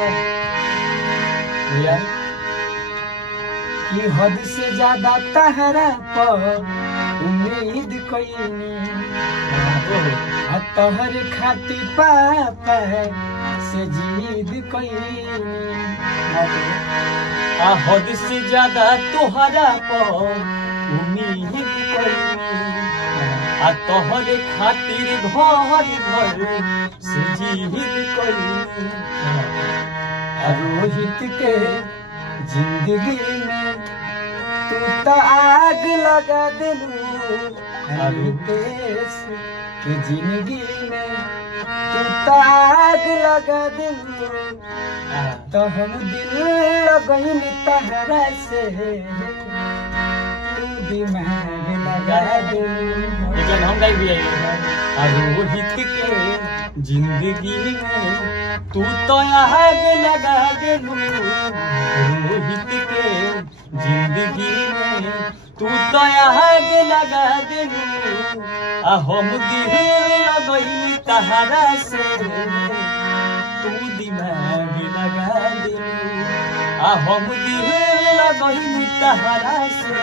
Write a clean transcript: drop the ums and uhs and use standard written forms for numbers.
कि हद से ज्यादा तहरा पर उम्मीद कईनी तोहर खातिर पापा से जीद कईनी हद से ज्यादा तोहरा पर उम्मीद कईनी तोहर खातिर घर घर से जीद कईनी रोहित के जिंदगी में तू तो आग लगा दिलू देश के जिंदगी में तू तो आग लगा दिलू तो हम दिल लगन तहरा से तू दिमाग लगा दिलू। हम रोहित के जिंदगी में तू तो आग लगा दिलू रोहित के जिंदगी में तू तो आग लगा दिलू हम दिल लगई तहरा से तू दिमाग लगा दिलू हम दिल लगई तहरा से।